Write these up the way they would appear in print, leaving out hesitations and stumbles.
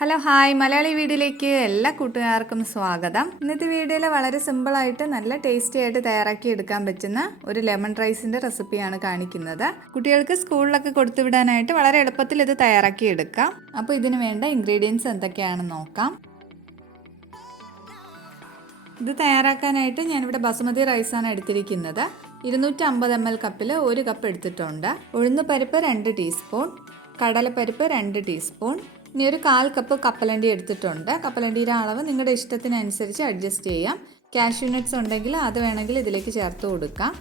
Hello hi Malayali വീഡിയോയിലേക്ക് എല്ലാ കൂട്ടുകാർക്കും സ്വാഗതം. ഇന്നത്തെ വീഡിയോയിൽ വളരെ സിമ്പിളായിട്ട് നല്ല ടേസ്റ്റി ആയിട്ട് തയ്യാറാക്കി എടുക്കാൻ പറ്റുന്ന ഒരു ലെമൺ റൈസിൻ്റെ റെസിപ്പിയാണ് കാണിക്കുന്നത്. കുട്ടികൾക്ക് സ്കൂളിലൊക്കെ കൊടുത്തുവിടാനായിട്ട് വളരെ എളുപ്പത്തിൽ ഇത് തയ്യാറാക്കി എടുക്കാം. അപ്പോൾ ഇതിന് വേണ്ട ഇൻഗ്രീഡിയൻസ് എന്തൊക്കെയാണെന്ന് നോക്കാം. ഇത് തയ്യാറാക്കാനായിട്ട് ഞാനിവിടെ ബസുമതി റൈസാണ് എടുത്തിരിക്കുന്നത്. 250 ml കപ്പിൽ 1 കപ്പ് എടുത്തിട്ടുണ്ട്. ഉഴുന്ന് പരിപ്പ് 2 ടീസ്പൂൺ, കടലപ്പരിപ്പ് 2 ടീസ്പൂൺ, ഇനി ഒരു 1/4 കപ്പ് കപ്പലണ്ടി എടുത്തിട്ടുണ്ട്. കപ്പലണ്ടിയുടെ അളവ് നിങ്ങളുടെ ഇഷ്ടത്തിനനുസരിച്ച് അഡ്ജസ്റ്റ് ചെയ്യാം. കാഷ്യൂ നട്ട്സ് ഉണ്ടെങ്കിൽ അത് വേണമെങ്കിൽ ഇതിലേക്ക് ചേർത്ത് കൊടുക്കാം.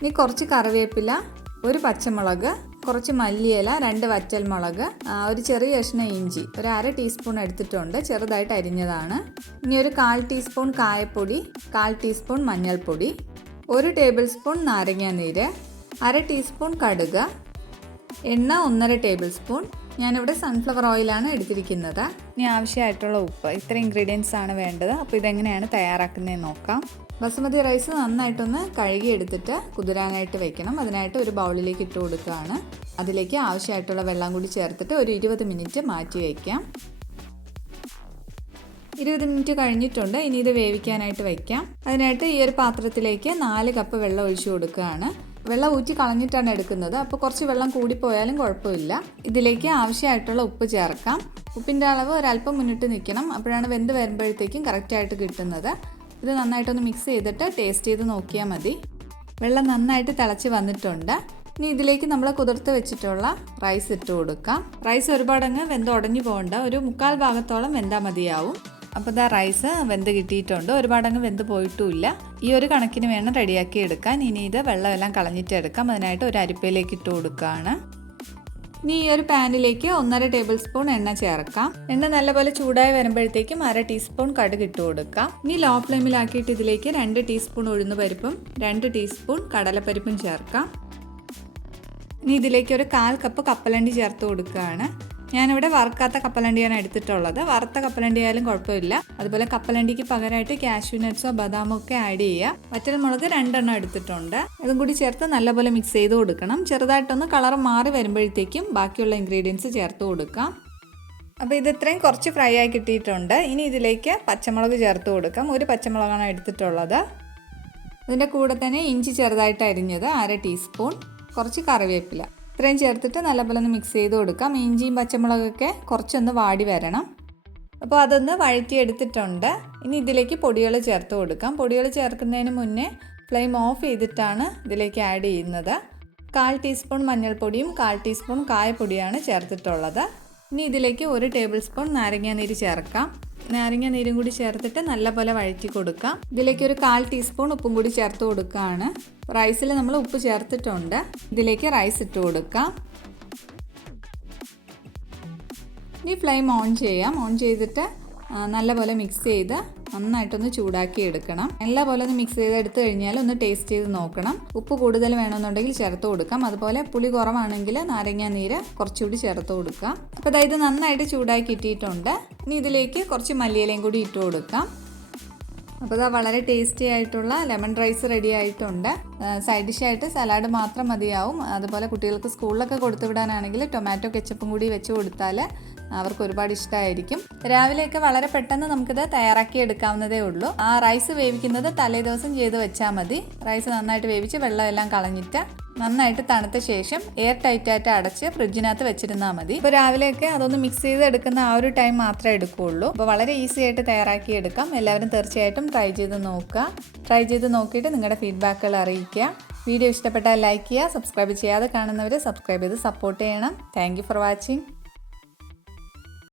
ഇനി കുറച്ച് കറിവേപ്പില, ഒരു പച്ചമുളക്, കുറച്ച് മല്ലിയില, 2 വറ്റൽമുളക്, ഒരു ചെറിയ കഷ്ണം ഇഞ്ചി, ഒരു 1/2 ടീസ്പൂൺ എടുത്തിട്ടുണ്ട്, ചെറുതായിട്ട് അരിഞ്ഞതാണ്. ഇനി ഒരു 1/4 ടീസ്പൂൺ കായപ്പൊടി, 1/4 ടീസ്പൂൺ മഞ്ഞൾപ്പൊടി, 1 ടേബിൾ സ്പൂൺ നാരങ്ങാനീര്, 1/2 ടീസ്പൂൺ കടുക്, എണ്ണ 1.5 ടേബിൾ സ്പൂൺ. ഞാനിവിടെ സൺഫ്ലവർ ഓയിലാണ് എടുത്തിരിക്കുന്നത്. ഇനി ആവശ്യമായിട്ടുള്ള ഉപ്പ്. ഇത്ര ഇൻഗ്രീഡിയൻസ് ആണ് വേണ്ടത്. അപ്പോൾ ഇതെങ്ങനെയാണ് തയ്യാറാക്കുന്നതെന്ന് നോക്കാം. ബസുമതി റൈസ് നന്നായിട്ടൊന്ന് കഴുകി എടുത്തിട്ട് കുതിരാനായിട്ട് വെക്കണം. അതിനായിട്ട് ഒരു ബൗളിലേക്ക് ഇട്ട് കൊടുക്കുകയാണ്. അതിലേക്ക് ആവശ്യമായിട്ടുള്ള വെള്ളം കൂടി ചേർത്തിട്ട് ഒരു 20 മിനിറ്റ് മാറ്റി വയ്ക്കാം. 20 മിനിറ്റ് കഴിഞ്ഞിട്ടുണ്ട്. ഇനി ഇത് വേവിക്കാനായിട്ട് വയ്ക്കാം. അതിനായിട്ട് ഈ ഒരു പാത്രത്തിലേക്ക് 4 കപ്പ് വെള്ളം ഒഴിച്ചു കൊടുക്കുകയാണ്. വെള്ളം ഊറ്റി കളഞ്ഞിട്ടാണ് എടുക്കുന്നത്. അപ്പോൾ കുറച്ച് വെള്ളം കൂടിപ്പോയാലും കുഴപ്പമില്ല. ഇതിലേക്ക് ആവശ്യമായിട്ടുള്ള ഉപ്പ് ചേർക്കാം. ഉപ്പിൻ്റെ അളവ് ഒരല്പം മുന്നിട്ട് നിൽക്കണം. അപ്പോഴാണ് വെന്ത് വരുമ്പോഴത്തേക്കും കറക്റ്റായിട്ട് കിട്ടുന്നത്. ഇത് നന്നായിട്ടൊന്ന് മിക്സ് ചെയ്തിട്ട് ടേസ്റ്റ് ചെയ്ത് നോക്കിയാൽ മതി. വെള്ളം നന്നായിട്ട് തിളച്ച് വന്നിട്ടുണ്ട്. ഇനി ഇതിലേക്ക് നമ്മൾ കുതിർത്ത് വെച്ചിട്ടുള്ള റൈസ് ഇട്ട് കൊടുക്കാം. റൈസ് ഒരുപാടങ്ങ് വെന്ത് ഉടഞ്ഞു പോകണ്ട, ഒരു 1/4 ഭാഗത്തോളം വെന്താൽ മതിയാവും. അപ്പോൾ ഇതാ റൈസ് വെന്ത് കിട്ടിയിട്ടുണ്ട്. ഒരുപാടങ്ങ് വെന്ത് പോയിട്ടുമില്ല. ഈ ഒരു കണക്കിന് വേണം റെഡിയാക്കി എടുക്കാൻ. ഇനി ഇത് വെള്ളമെല്ലാം കളഞ്ഞിട്ട് എടുക്കാം. അതിനായിട്ട് ഒരു അരിപ്പയിലേക്ക് ഇട്ട് കൊടുക്കുകയാണ്. ഇനി ഈ ഒരു പാനിലേക്ക് 1.5 ടേബിൾ സ്പൂൺ എണ്ണ ചേർക്കാം. എണ്ണ നല്ലപോലെ ചൂടായി വരുമ്പോഴത്തേക്കും 1/2 ടീസ്പൂൺ കടുക് ഇട്ട് കൊടുക്കാം. ഇനി ലോ ഫ്ലെയിമിലാക്കിയിട്ട് ഇതിലേക്ക് 2 ടീസ്പൂൺ ഉഴുന്നുപരിപ്പും 2 ടീസ്പൂൺ കടലപ്പരിപ്പും ചേർക്കാം. ഇനി ഇതിലേക്ക് ഒരു 1/4 കപ്പ് കപ്പലണ്ടി ചേർത്ത് കൊടുക്കുകയാണ്. ഞാനിവിടെ വറുക്കാത്ത കപ്പലണ്ടിയാണ് എടുത്തിട്ടുള്ളത്. വറുത്ത കപ്പലണ്ടി ആയാലും കുഴപ്പമില്ല. അതുപോലെ കപ്പലണ്ടിക്ക് പകരമായിട്ട് കാഷ്യൂ നട്ട്സോ ബദാമോ ഒക്കെ ആഡ് ചെയ്യുക. വറ്റൽമുളക് 2 എണ്ണം എടുത്തിട്ടുണ്ട്. അതും കൂടി ചേർത്ത് നല്ലപോലെ മിക്സ് ചെയ്ത് കൊടുക്കണം. ചെറുതായിട്ടൊന്ന് കളർ മാറി വരുമ്പോഴത്തേക്കും ബാക്കിയുള്ള ഇൻഗ്രീഡിയൻസ് ചേർത്ത് കൊടുക്കാം. അപ്പോൾ ഇത് ഇത്രയും കുറച്ച് ഫ്രൈ ആയി കിട്ടിയിട്ടുണ്ട്. ഇനി ഇതിലേക്ക് പച്ചമുളക് ചേർത്ത് കൊടുക്കാം. 1 പച്ചമുളകാണ് എടുത്തിട്ടുള്ളത്. അതിൻ്റെ കൂടെ തന്നെ ഇഞ്ചി ചെറുതായിട്ട് അരിഞ്ഞത് 1/2 ടീസ്പൂൺ, കുറച്ച് കറിവേപ്പില, ഇത്രയും ചേർത്തിട്ട് നല്ലപോലെ ഒന്ന് മിക്സ് ചെയ്ത് കൊടുക്കാം. ഇഞ്ചിയും പച്ചമുളകൊക്കെ കുറച്ചൊന്ന് വാടി വരണം. അപ്പോൾ അതൊന്ന് വഴറ്റിയെടുത്തിട്ടുണ്ട്. ഇനി ഇതിലേക്ക് പൊടികൾ ചേർത്ത് കൊടുക്കാം. പൊടികൾ ചേർക്കുന്നതിന് മുന്നേ ഫ്ലെയിം ഓഫ് ചെയ്തിട്ടാണ് ഇതിലേക്ക് ആഡ് ചെയ്യുന്നത്. 1/4 ടീസ്പൂൺ മഞ്ഞൾപ്പൊടിയും 1/4 ടീസ്പൂൺ കായപ്പൊടിയാണ് ചേർത്തിട്ടുള്ളത്. ഇനി ഇതിലേക്ക് 1 ടേബിൾ സ്പൂൺ നാരങ്ങാനീര് ചേർക്കാം. നാരങ്ങാനീരും കൂടി ചേർത്തിട്ട് നല്ലപോലെ വഴറ്റി കൊടുക്കാം. ഇതിലേക്ക് ഒരു 1/4 ടീസ്പൂൺ ഉപ്പും കൂടി ചേർത്ത് കൊടുക്കുകയാണ്. റൈസിൽ നമ്മൾ ഉപ്പ് ചേർത്തിട്ടുണ്ട്. ഇതിലേക്ക് റൈസ് ഇട്ട് കൊടുക്കാം. ഇനി ഫ്ലെയിം ഓൺ ചെയ്യാം. ഓൺ ചെയ്തിട്ട് നല്ലപോലെ മിക്സ് ചെയ്ത് നന്നായിട്ടൊന്ന് ചൂടാക്കി എടുക്കണം. നല്ലപോലെ ഒന്ന് മിക്സ് ചെയ്ത് എടുത്തു കഴിഞ്ഞാൽ ഒന്ന് ടേസ്റ്റ് ചെയ്ത് നോക്കണം. ഉപ്പ് കൂടുതൽ വേണമെന്നുണ്ടെങ്കിൽ ചേർത്ത് കൊടുക്കാം. അതുപോലെ പുളി കുറവാണെങ്കിൽ നാരങ്ങാനീര് കുറച്ചുകൂടി ചേർത്ത് കൊടുക്കാം. അപ്പോൾ അതായത് നന്നായിട്ട് ചൂടാക്കി കിട്ടിയിട്ടുണ്ട്. ഇനി ഇതിലേക്ക് കുറച്ച് മല്ലിയിലയും കൂടി ഇട്ട് കൊടുക്കാം. അപ്പോൾ ഇതാ വളരെ ടേസ്റ്റി ആയിട്ടുള്ള ലെമൺ റൈസ് റെഡി ആയിട്ടുണ്ട്. സൈഡ് ഡിഷായിട്ട് സലാഡ് മാത്രം മതിയാവും. അതുപോലെ കുട്ടികൾക്ക് സ്കൂളിലൊക്കെ കൊടുത്തുവിടാനാണെങ്കിൽ ടൊമാറ്റോ കെച്ചപ്പും കൂടി വെച്ച് കൊടുത്താൽ അവർക്ക് ഒരുപാട് ഇഷ്ടമായിരിക്കും. രാവിലെയൊക്കെ വളരെ പെട്ടെന്ന് നമുക്കിത് തയ്യാറാക്കി എടുക്കാവുന്നതേ ഉള്ളൂ. ആ റൈസ് വേവിക്കുന്നത് തലേ ദിവസം ചെയ്ത് വെച്ചാൽ മതി. റൈസ് നന്നായിട്ട് വേവിച്ച് വെള്ളമെല്ലാം കളഞ്ഞിട്ട് നന്നായിട്ട് തണുത്ത ശേഷം എയർ ടൈറ്റായിട്ട് അടച്ച് ഫ്രിഡ്ജിനകത്ത് വെച്ചിരുന്നാൽ മതി. ഇപ്പോൾ രാവിലെയൊക്കെ അതൊന്ന് മിക്സ് ചെയ്ത് എടുക്കുന്ന ആ ഒരു ടൈം മാത്രമേ എടുക്കുകയുള്ളൂ. അപ്പോൾ വളരെ ഈസി ആയിട്ട് തയ്യാറാക്കി എടുക്കാം. എല്ലാവരും തീർച്ചയായിട്ടും ട്രൈ ചെയ്ത് നോക്കുക. ട്രൈ ചെയ്ത് നോക്കിയിട്ട് നിങ്ങളുടെ ഫീഡ്ബാക്കുകൾ അറിയിക്കുക. വീഡിയോ ഇഷ്ടപ്പെട്ടാൽ ലൈക്ക് ചെയ്യുക. സബ്സ്ക്രൈബ് ചെയ്യാതെ കാണുന്നവർ സബ്സ്ക്രൈബ് ചെയ്ത് സപ്പോർട്ട് ചെയ്യണം. Thank you for watching.